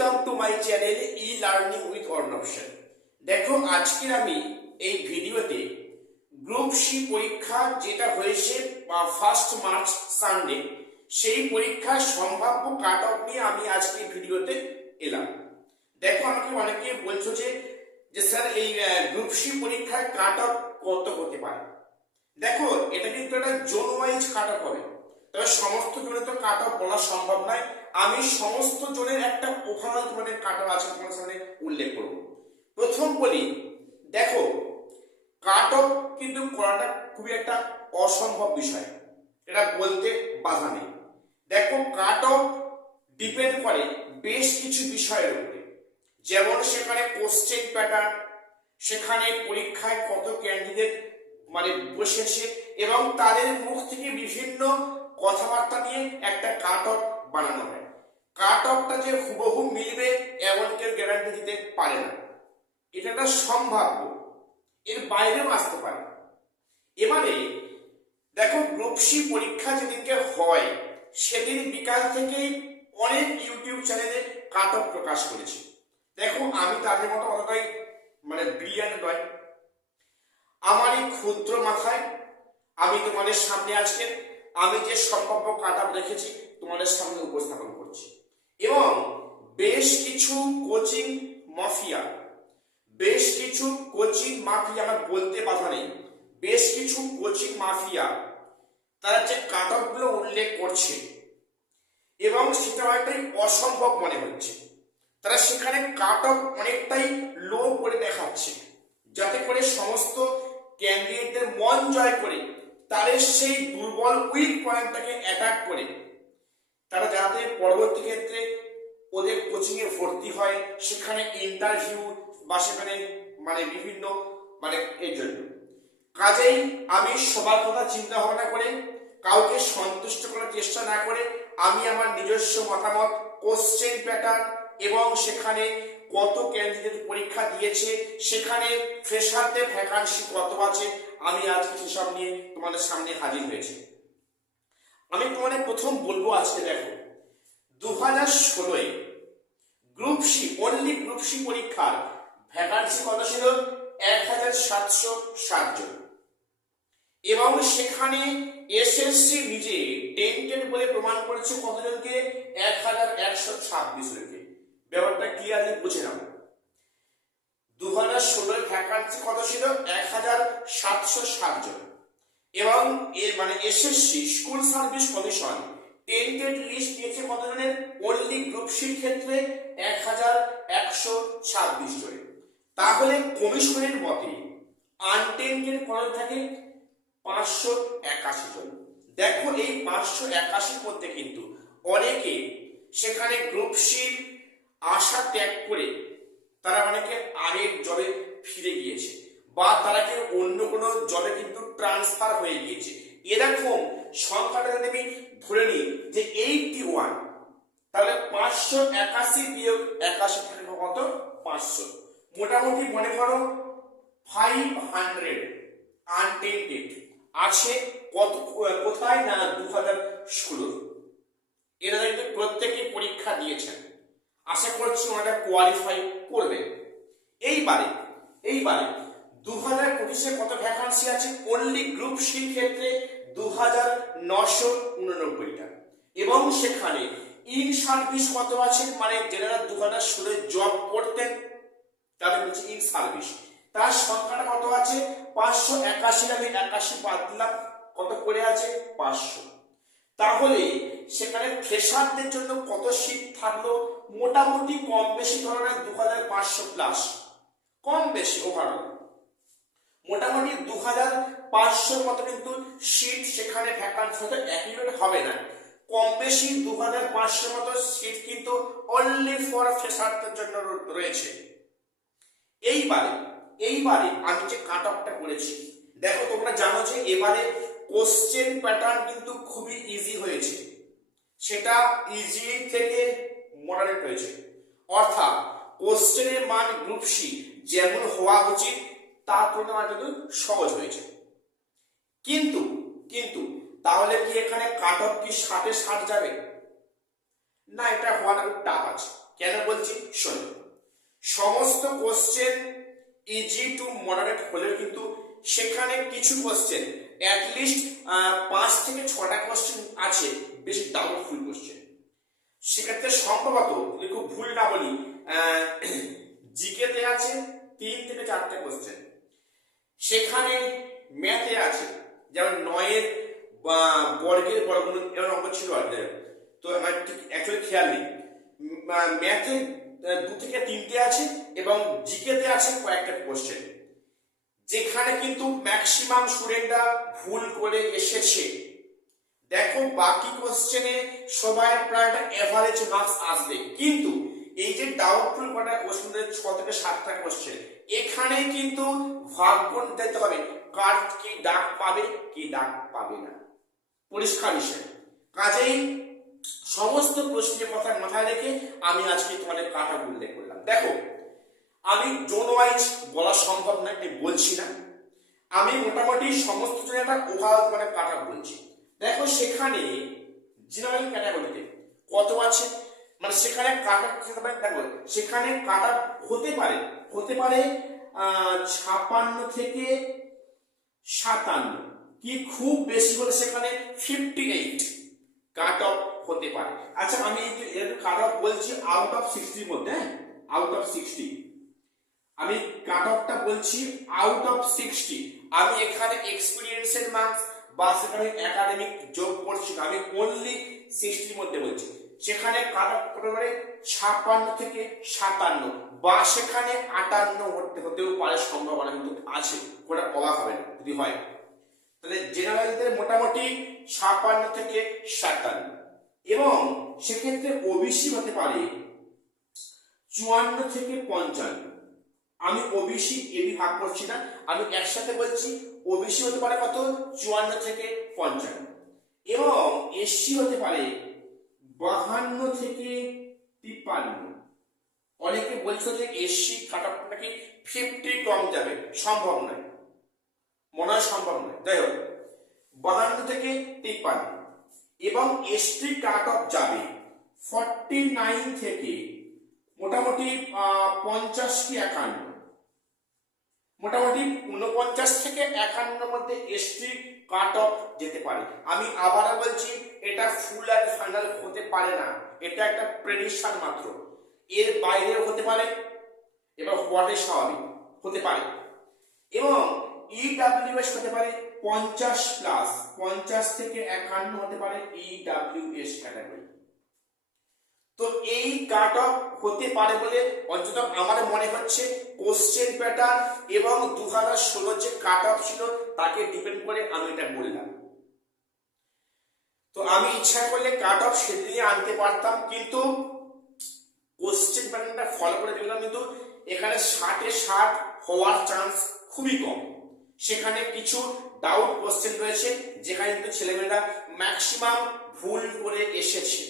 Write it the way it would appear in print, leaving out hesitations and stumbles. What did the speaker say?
Welcome to my channel e learning with Arnab Sen. দেখো আজকের আমি এই ভিডিওতে গ্রুপ সি পরীক্ষা যেটা হয়েছে 1 মার্চ সানডে, সেই পরীক্ষার সম্ভাব্য কাট অফ নিয়ে আমি আজকে ভিডিওতে এলাম। দেখো আমাকে অনেকে বলছো যে স্যার এই গ্রুপ সি পরীক্ষার কাট অফ কত হতে পারে। দেখো এটা কিন্তু একটা জোন ওয়াইজ কাট অফ হবে, তবে সমস্ত জোনে তো কাট অফ বলা সম্ভব নয়। আমি সমস্ত জোনের একটা ওভারঅল তোমাদের কাট অফ আছে তোমার সামনে উল্লেখ করব। প্রথম বলি, দেখো কাট অফ কিন্তু করাটা খুবই একটা অসম্ভব বিষয়, এটা বলতে বাধা নেই। দেখো কাট অফ ডিপেন্ড করে বেশ কিছু বিষয়ের উপরে, যেমন সেখানে কোশ্চেন প্যাটার্ন, সেখানে পরীক্ষায় কত ক্যান্ডিডেট বসেছে এবং তাদের মুখ থেকে বিভিন্ন কথাবার্তা নিয়ে একটা কাট অফ বানানো হয়। কাট অফটা যে হুবহু মিলবে এমন কেউ গ্যারান্টি দিতে পারে না, এটা একটা সম্ভাব্য, এর বাইরেও আসতে পারে। এবারে দেখো গ্রুপ সি পরীক্ষা যেদিনকে হয় সেদিন বিকাল থেকেই অনেক ইউটিউব চ্যানেলে কাট অফ প্রকাশ করেছে। দেখো আমি তাদের মতো অতটাই ব্রিলিয়ান্ট নয়, আমার এই ক্ষুদ্র মাথায় আমি তোমাদের সামনে আজকে আমি যে সম্ভাব্য কাট অফ রেখেছি তোমাদের সামনে উপস্থাপন করছি। এবং বেশ কিছু কোচিং মাফিয়া আমার বলতে বাধা নেই, বেশ কিছু কোচিং মাফিয়া তারা যে কাট অফ গুলো উল্লেখ করছে এবং সেটা অনেকটাই অসম্ভব মনে হচ্ছে, তারা সেখানে কাট অফ অনেকটাই লো করে দেখাচ্ছে, যাতে করে সমস্ত ক্যান্ডিডেটদের মন জয় করে তাদের সেই দুর্বল উইক পয়েন্টটাকে অ্যাটাক করে তারা যাতে পরবর্তী ক্ষেত্রে ওদের কোচিং এ ভর্তি হয়, সেখানে ইন্টারভিউ বা সেখানে বিভিন্ন এর জন্য। কাজেই আমি সবার কথা চিন্তা ভাবনা করে কাউকে সন্তুষ্ট করার চেষ্টা না করে আমি আমার নিজস্ব মতামত, কোশ্চেন প্যাটার্ন এবং সেখানে কত ক্যান্ডিডেট পরীক্ষা দিয়েছে, সেখানে ফ্রেশারদের ভ্যাকান্সি কত আছে, আমি আজকে সেসব নিয়ে তোমাদের সামনে হাজির হয়েছি। আমি তোমাদের প্রথম বলবো আজকে দেখো 2016 group C only group C পরীক্ষার ভ্যাকান্সি কত ছিল? 1760 জন। এবং সেখানে এসএসসি নিজে টেন্টেড বলে প্রমাণ করেছে কতজনকে? 1126 জনকে। ব্যাপারটা ক্লিয়ারলি বুঝে নাও। 2016 ভ্যাকান্সি কত ছিল? 1760 জন। এবং SSC school service commission tainted list দিয়েছে কতজনের? অনলি গ্রুপ সির ক্ষেত্রে 1126 জন। তাহলে কমিশনের মতে আনটেন্টেড কত থাকে? 581 জন। দেখো এই 581 মধ্যে কিন্তু অনেকে সেখানে গ্রুপ সির আশা ত্যাগ করে তারা অনেকে আগের জবে ফিরে গিয়েছে বা তারা কেউ অন্য কোনো জবে কিন্তু ট্রান্সফার হয়ে গিয়েছে। এরকম সংখ্যাটা যদি আমি ধরে নিই যে 81, তাহলে 581 বিয়োগ 81 থেকে কত? 500। মোটামুটি মনে করো 500 আনটেন্টেড আছে। কত কোথায়? না 2016। এরা কিন্তু প্রত্যেকে পরীক্ষা দিয়েছেন, আশা করছি ওনারা কোয়ালিফাই করবে। এইবারে 2025 কত ভ্যাকান্সি আছে? অনলি গ্রুপ সির ক্ষেত্রে 2989টা। এবং সেখানে ইন সার্ভিস কত আছে? যারা 2016 জব করতেন তাদের বলছে ইন সার্ভিস, তার সংখ্যাটা কত আছে? 581। আমি 81 বাদ দিলাম, কত করে আছে? 500। তাহলে সেখানে ফ্রেশারদের জন্য কত সিট থাকলো? মোটামুটি কম বেশি ধরনের 2500 প্লাস, কম বেশি ওভারঅল মোটামুটি 2500 মতো কিন্তু সিট সেখানে ভ্যাকান্সি হতে অ্যাকুরেট হবে না, কম বেশি 2500 মতো সিট কিন্তু অনলি ফর ফ্রেশারদের জন্য রয়েছে। এইবারে আমি যে কাট অফটা করেছি, দেখো তোমরা জানো যে এবারে কোশ্চেন প্যাটার্ন কিন্তু খুবই ইজি হয়েছে, সেটা ইজি থেকে মডারেট হয়েছে। অর্থাৎ কোশ্চেনের মান গ্রুপ সি যেমন হওয়া উচিত তার তুলনায় কিন্তু সহজ হয়েছে। কিন্তু তাহলে কি এখানে কাট অফ কি 60-60 যাবে? না, এটা হওয়াটা খুব টাফ আছে। কেন বলছি শোনো, সমস্ত কোশ্চেন ইজি টু মডারেট হলেও কিন্তু সেখানে কিছু কোশ্চেন অ্যাটলিস্ট 5 থেকে 6টা কোশ্চেন আছে বেশি ডাউটফুল কোশ্চেন। সেক্ষেত্রে সম্ভবত যদি খুব ভুল না বলি জিকেতে আছে 3 থেকে 4টে কোশ্চেন, সেখানে ম্যাথে আছে যেমন 9 বর্গের বর্গমূল এর অঙ্ক ছিল আর কি। তো আমার ঠিক অ্যাকচুয়ালি খেয়াল নেই, ম্যাথে 2 থেকে 3টে আছে এবং জিকেতে আছে কয়েকটা কোশ্চেন, যেখানে কিন্তু ম্যাক্সিমাম স্টুডেন্টরা ভুল করে এসেছে। দেখো বাকি কোশ্চেনে সবাই প্রায় একটা এভারেজ মার্কস আসবে, কিন্তু এই যে ডাউটফুল কটা কোশ্চেন 6 থেকে 7টা কোশ্চেন, এখানে কিন্তু ভাগ্য নিতে হবে কার কি ডাক পাবে কি ডাক পাবে না, পরিষ্কার বিষয়। কাজেই সমস্ত প্রশ্নের কথা মাথায় রেখে আমি আজকে তোমাদের কাটা উল্লেখ করলাম। দেখো আমি জোন ওয়াইজ বলা সম্ভব নয়, আমি বলছি না, আমি মোটামুটি সমস্ত জনের একটা ওভারঅল মানে কাটা বলছি। দেখো সেখানে জেনারেল ক্যাটাগরিতে কত আছে, মানে সেখানে কাটা দেখো সেখানে কাটা হতে পারে 56 থেকে 57, কি খুব বেশি হলে সেখানে 58 কাট অফ হতে পারে। আচ্ছা আমি এর কাট অফ বলছি আউট অফ 60 মধ্যে, আউট অফ 60 আমি কাট অফটা বলছি আউট অফ 60। আমি এখানে এক্সপেরিয়েন্সের মার্কস বা সেখানে একাডেমিক যোগ করছি, আমি অনলি 60 মধ্যে বলছি। সেখানে কাট অফ হতে পারে 56 থেকে 57 বা সেখানে 58 হতেও পারে, সম্ভাবনা কিন্তু আছে, ওটা অবাক হবে না যদি হয়। তাহলে জেনারেলদের মোটামুটি 56 থেকে 57, এবং সেক্ষেত্রে ওবিসি হতে পারে 54 থেকে 55। আমি ওবিসি এবি ভাগ করছি না, আমি একসাথে বলছি ওবিসি হতে পারে কত 54 থেকে 55, এবং এসসি হতে পারে 52 থেকে 53। অনেকে বলছো যে এসসি কাট অফ নাকি 50 কম যাবে, সম্ভব নয়, মনে হয় সম্ভব নয়। যাই হোক 52 থেকে 53, এবং এসটি কাট অফ যাবে 49 থেকে মোটামুটি 50 কি 51, মোটামুটি 49 থেকে 51 মধ্যে এসটি কাট অফ যেতে পারে। আমি আবার বলছি এটা ফুল আর ফাইনাল হতে পারে না, এটা একটা প্রেডিকশন মাত্র, এর বাইরে হতে পারে এবং হওয়াটাই স্বাভাবিক হতে পারে। এবং ইডব্লিউএস হতে পারে 50 প্লাস, 50 থেকে 51 হতে পারে ইডব্লিউএস ক্যাটাগরি। তো এই কাট অফ হতে পারে বলে অন্তত আমার মনে হচ্ছে কোশ্চেন প্যাটার্ন এবং 2016 যে কাট অফ ছিল তাকে ডিপেন্ড করে আমি এটা বললাম। তো আমি ইচ্ছা করলে কাট অফ সেদিনই আনতে পারতাম, কিন্তু কোশ্চেন প্যাটার্নটা ফলো করে দেখলাম কিন্তু এখানে 60-এ 60 হওয়ার চান্স খুবই কম। সেখানে কিছু ডাউট কোশ্চেন রয়েছে যেখানে কিন্তু ছেলেমেয়েরা ম্যাক্সিমাম ভুল করে এসেছে।